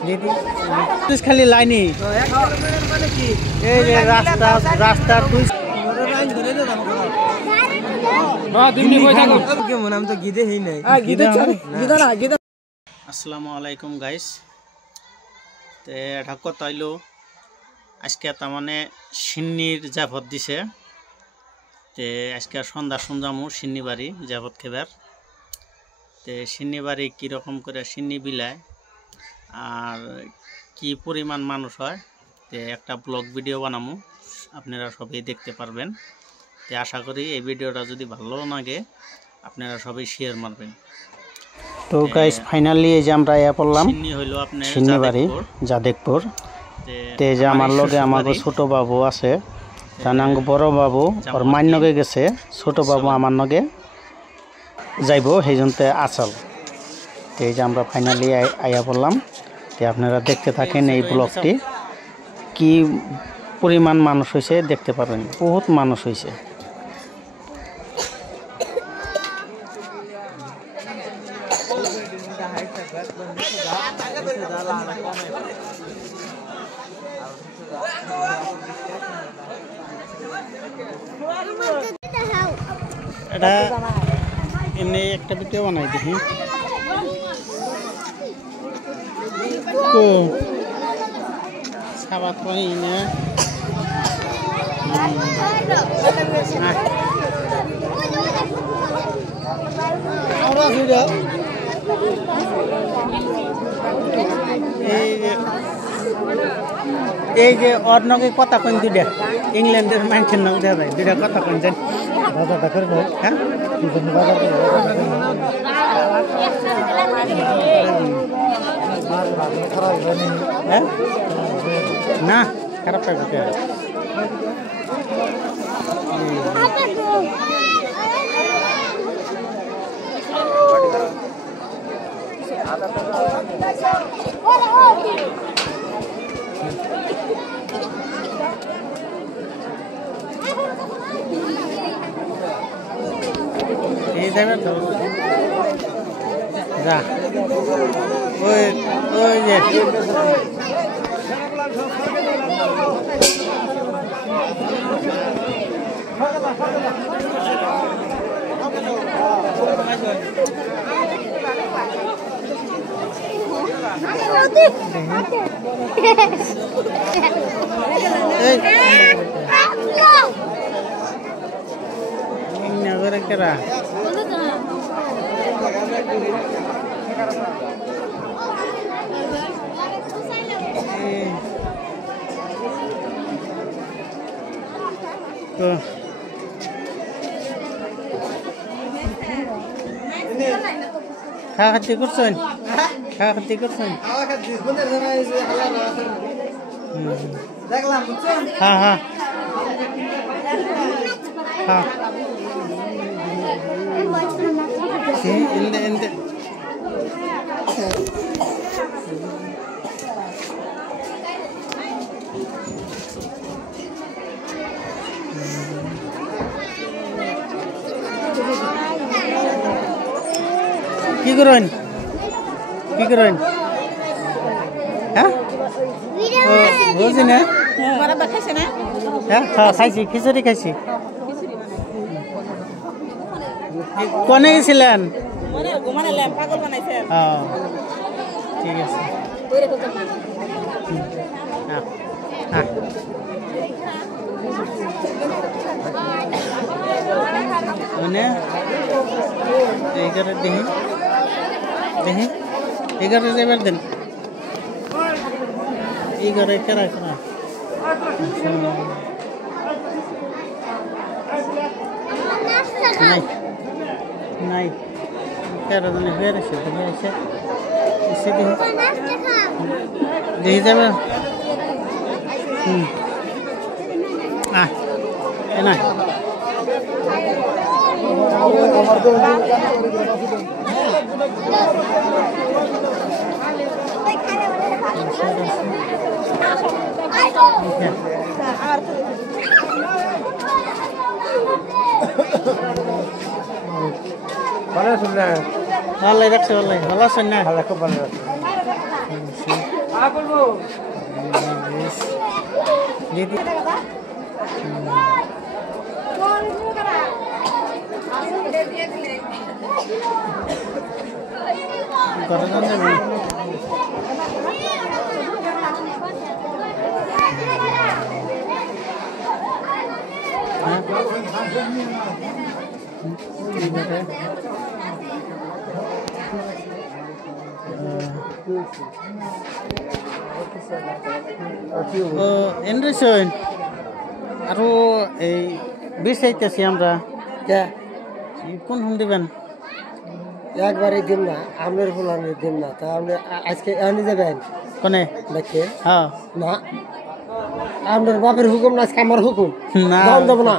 খালি লাইনই এই যে রাস্তার আসসালামু আলাইকুম গাইস তে ঢাক তাইলো আজকে তার মানে সিন্নির জাফত দিছে তে আজকে সন্ধ্যা সন্ধ্যামু সিন্নি বাড়ি জাফত খেবার তে সিন্নি বাড়ি কীরকম করে সিন্নি বিলায় আর কি পরিমাণ মানুষ হয় তে একটা ব্লগ ভিডিও বানামু আপনারা সবাই দেখতে পারবেন তে আশা করি এই ভিডিওটা যদি ভালো লাগে আপনারা সবাই শেয়ার মারবেন। তো গাইস ফাইনালি এই যে আমরা আয়া পড়লাম সিন্নি হইলো আপনার সিন্নি বাড়ি যাদবপুর তে যে আমার লগে আমাগো ছোট বাবু আছে তার নাম বড় বাবু আর মান্যগে গেছে ছোট বাবু আমার নগে যাইবো সেইজনতে আচল তে এই যে আমরা ফাইনালি আয়া পড়লাম তে আপনারা দেখতে থাকেন এই ব্লগটি কি পরিমাণ মানুষ হয়েছে দেখতে পাবেন বহুত মানুষ হয়েছে। এটা এমনি একটা ভিডিও বানাই দেখি সাবাত পানি না এই যে ওর নগে কথা কইন দুইটা ইংল্যান্ডের মানুষের নগে দেখা যায় দুইটা কথা কইন জান বাজারটা করবো হ্যাঁ হ্যাঁ না খারাপ পাইবে এই যাবে তো যা ওই ওই যে নগরে কেরা তো খাওয়া-খাতি করছেন খাওয়া-খাতি করছেন হ্যাঁ হ্যাঁ হ্যাঁ কি করেন কি করেন হ্যাঁ বুঝি না হ্যাঁ খাইছি খিচুড়ি খাইছি কোনে গেছিলেন ঠিক আছে মানে এই করে দেখি দেখি এই করে যাবার দেন এই করে কেরা কেরা নাই নাই কেরা জানে ফের এসে দেখে এসে এসে দেখি দেখি যাবে এ নাই ভালো রাখছে ভালো আছেন না? ভালো খুব ভালো এন্ড্রয়েড আরো এই বিশ চাইতেছি আমরা কোন হোম দিবেন একবারে দিন না আমের ফুলানের দিন না তা আপনি আজকে এনে যাবেন কোনে দেখে হ্যাঁ না আপনার বাপের হুকুম না আজকে আমার হুকুম না দাম দেবো না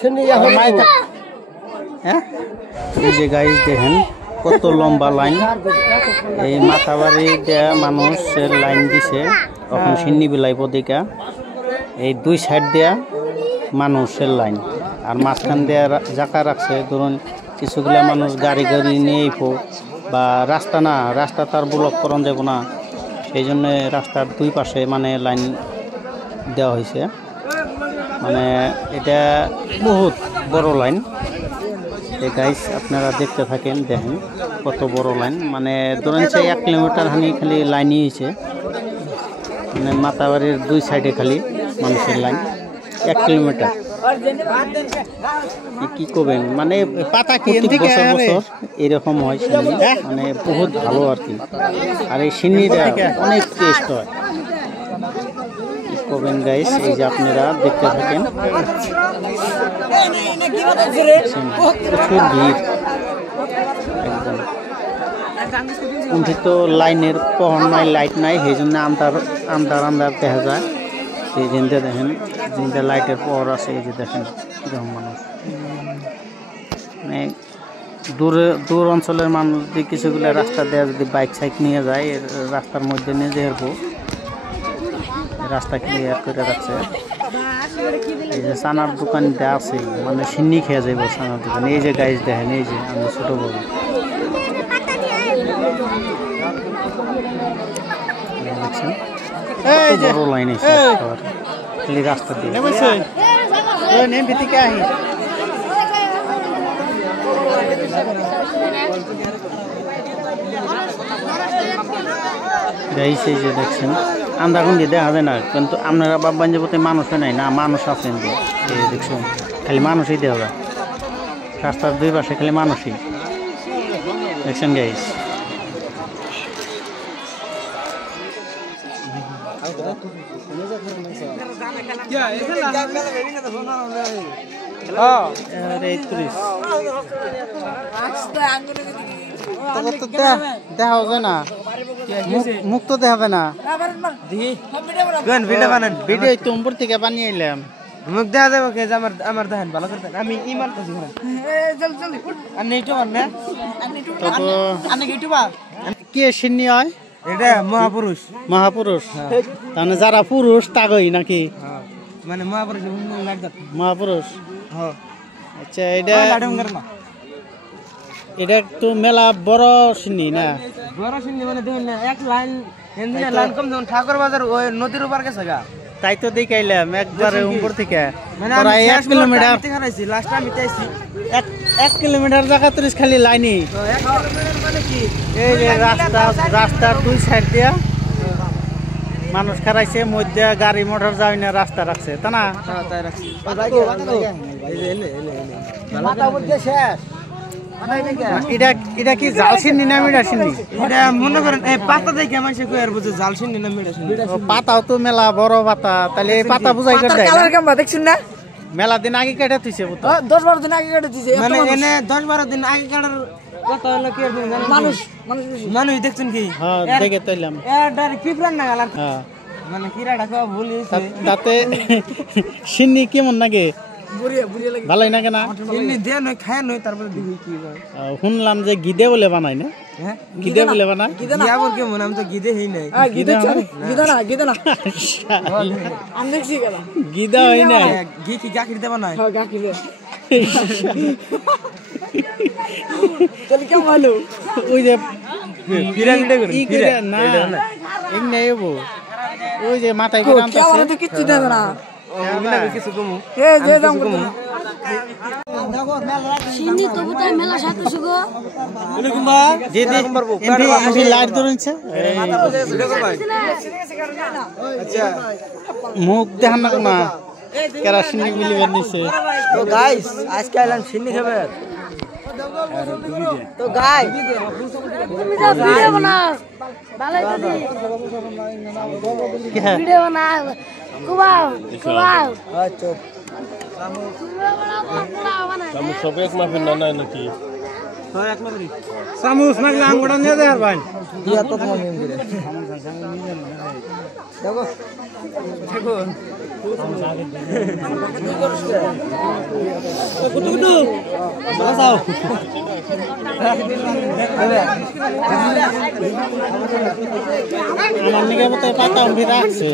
শুনি এখন হ্যাঁ এই যে গাইজ দেখেন কত লম্বা লাইন এই মাথাবাড়ি দেয়া মানুষের লাইন দিছে তখন সিন্নি বিলাইব দিকা এই দুই সাইড দেয়া মানুষের লাইন আর মাঝখান দেয়া জায়গা রাখছে ধরুন কিছুগুলা মানুষ গাড়ি নিয়ে আইবো বা রাস্তা তার ব্লক করন যাব না সেই জন্য রাস্তার দুই পাশে মানে লাইন দেওয়া হয়েছে মানে এটা বহুত বড় লাইন এই গাইস আপনারা দেখতে থাকেন দেখেন কত বড় লাইন মানে ধরেন 1 কিলোমিটার হানি খালি লাইনই হয়েছে মানে মাতাবাড়ির দুই সাইডে খালি মানুষের লাইন 1 কিলোমিটার কি করবেন মানে পাতা কি বছর এরকম হয় মানে বহুত ভালো আর কি আর এই সিন্নিটা অনেক টেস্ট হয় কি করবেন গাইস এই যে আপনারা দেখতে থাকেন প্রচুর ভিড় একদম কিন্তু লাইনের পহর নাই লাইট নাই সেই জন্য আন্দার দেখা যায় এই জিনটা দেখেন জিনটা লাইটের পহর আছে এই যে দেখেন কিরকম মানুষ মানে দূর অঞ্চলের মানুষ যদি কিছুগুলো রাস্তা দেওয়া যদি বাইক সাইক নিয়ে যায় রাস্তার মধ্যে নিয়ে যাবো রাস্তা ক্লিয়ার করে রাখছে এই যে চানার দোকানটা আছে মানে সিন্নি খেয়ে যাইব চানার দোকান এই যে গাইজ দেখেন এই যে আমি ছোট বড় দেখছেন বড় লাইন আছে খালি রাস্তা দিয়ে গাইজ এই যে দেখছেন আন্দাগুন্দি দেখা যায় না কিন্তু আপনারা বাবাঞ্জপতি মানুষে নাই না মানুষ আছেন এই দেখছেন খালি মানুষই দেওয়া যায় রাস্তার দুই পাশে খালি মানুষই দেখছেন গাইজ দেখা যায় না মুখ তো দেখাবে না ভিডিও তোমপুর থেকে বানিয়ে এলাম মুখ দেখা যাবো কে আমার দেখেন ভালো করে আমি ইমান কি সিন্নি হয় এটা মহাপুরুষ তাহলে যারা পুরুষ তাগই নাকি মানে মহাপুরুষ আচ্ছা এটা একটু মেলা বড় সিন্নি না বড় সিন্নি মানে দেখুন না এক লাইন লাইন কম যেমন ঠাকুর বাজার ওই নদীর উপর গেছে গা তাই তো দেখাইলাম একবারে উপর থেকে প্রায় 1 কিলোমিটার লাস্ট আমি চাইছি 1 কিলোমিটার জায়গা তো খালি লাইনই এই যে রাস্তার দুই সাইড দিয়া মানুষ খারাইছে মধ্যে গাড়ি মোটর যায় না রাস্তা রাখছে তা না তাই রাখছি এটা কি জাল সিন্নি না মিঠা সিন্নি এটা মনে করেন পাতা দেখে মানুষ কই আর বুঝে জাল সিন্নি না মিঠা সিন্নি পাতাও তো মেলা বড় পাতা তাহলে এই পাতা বুঝাই করে দেয় কালার কেমন দেখছুন না মেলা দিন আগে কেটে দিছে 10-12 দিন আগে কেটে দিছে মানে এনে 10-12 দিন আগে কাটার কথা হলো কি মানুষ দেখছেন কি হ্যাঁ দেখে তইলাম এটা পিপরান না গালার হ্যাঁ মানে কিরাটা কো ভুলিছে তাতে সিন্নি কেমন লাগে ভালোই না কেনা খায় নয় তারপরে দেখি কি শুনলাম যে গিদে বলে বানাই না গিদে বলে বানায় কেমন আমি তো গিদে হই নাই গিদা হই না ঘি কি গাখির দেবা না ওই যে পিরামিডে করে না এই নেই বো ওই যে মাথায় করে আনতেছে কিচ্ছু দেবে না কিছু কমু এই যে দাম কত সিন্নি কবুতর মেলা সাথে শুগো দিদি এমপি লাইট ধরছে আচ্ছা মুখ দেখান না কোনা কেরা সিন্নি মিলি বের তো গাইস আজকে আইলাম সিন্নি খাবে তো গাইস তুমি যা ভিডিও বানাও ভালো দিদি ভিডিও বানাও কুবাও আচ্ছা সব এক মাফিন না নাই নাকি সামুস মাগলে আঙ্গুড়া নিয়ে যায় আর ভাই দিয়া তো কম নিন দিলে দেখো কুটু বাসাও আমার নিকে মতো পাতা উঠে রাখছে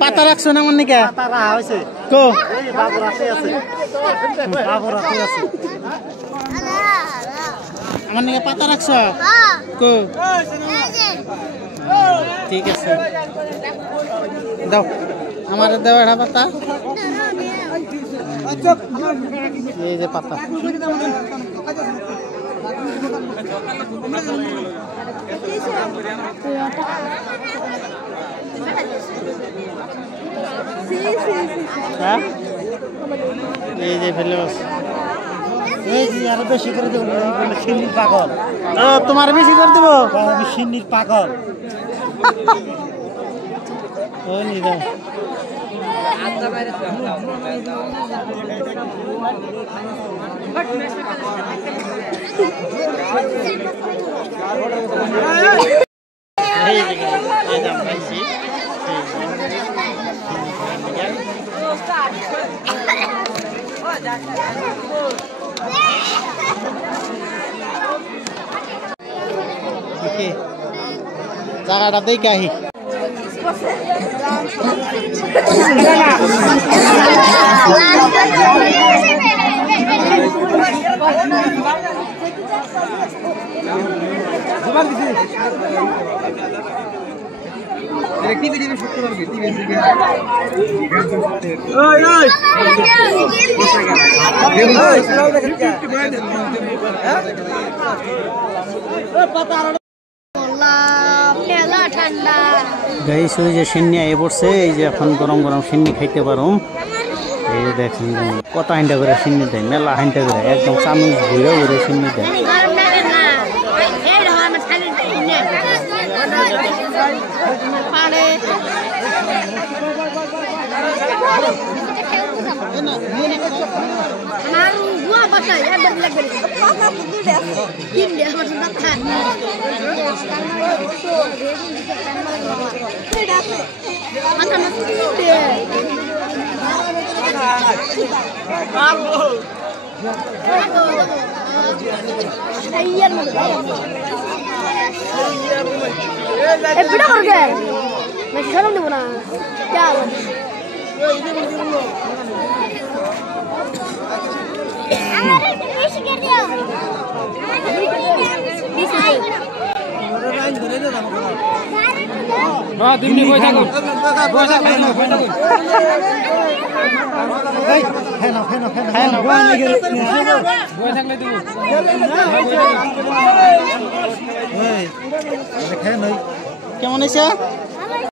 পাতা রাখছো না আমার নিকে কো আমার নিকে পাতা রাখছো কো ঠিক আছে দাও আমার দেওয়া এটা পাতা এই যে পাতা হ্যাঁ এই যে ফেলে এই যে আরো বেশি করে দেব সিন্নির পাগল তোমার বেশি করে দেবো আমি সিন্নির পাগল ও নি দাও এই দাম পাইছি জায়গাটা দেখে আহি গাইস ওই যে সিন্নি আইয়ে পড়ছে এই যে এখন গরম গরম সিন্নি খাইতে পারো এই যে দেখেন কত হাইন্টা করে সিন্নি দেয় মেলা হাইন্টা করে একদম চামচ ঘুরে ঘুরে সিন্নি দেয় Beda burger. Masih salam di mana? Jalan. কেমন হয়েছে